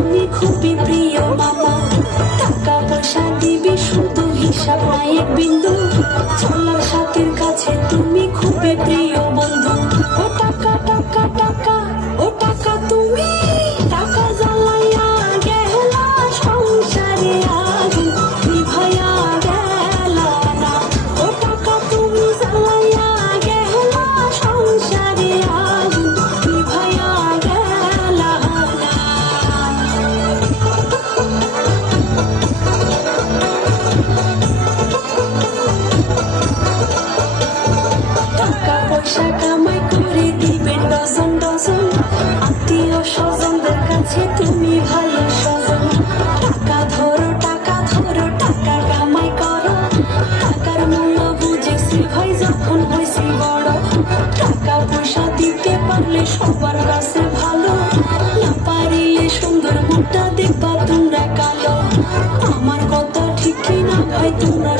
তুমি খুবই প্রিয় মামা। টাকা পয়সা দিবি শুধু হিসাব নাই এক বিন্দু, চলার সাথীর কাছে তুমি খুবই প্রিয় বন্ধু। ও টাকা টাকা টাকা, ও টাকা তুমি টাকা জ্বালাইয়া গেলা সংসারে আগুন নিভাইয়া গেলা না। ও টাকা তুমি জ্বালাইয়া গেলা সংসারে আগুন নিভাইয়া গেলা না। টাকা পয়সা কামাই করে দিবেন ডজন ডজন, আত্মীয় স্বজনদের কাছে তুমি ভালো স্বজন। টাকা ধরো টাকা ধরো, টাকা কামাই করো, টাকার মূল্য বুঝেছি ভাই যখন হয়েছি বড়। টাকা পয়সা দিতে পারলে সবার কাছে ভালো, না পারিলে সুন্দর মুখটা দেখবা তোমরা কালো। আমার কথা ঠিক কিনা ভাই তোমরা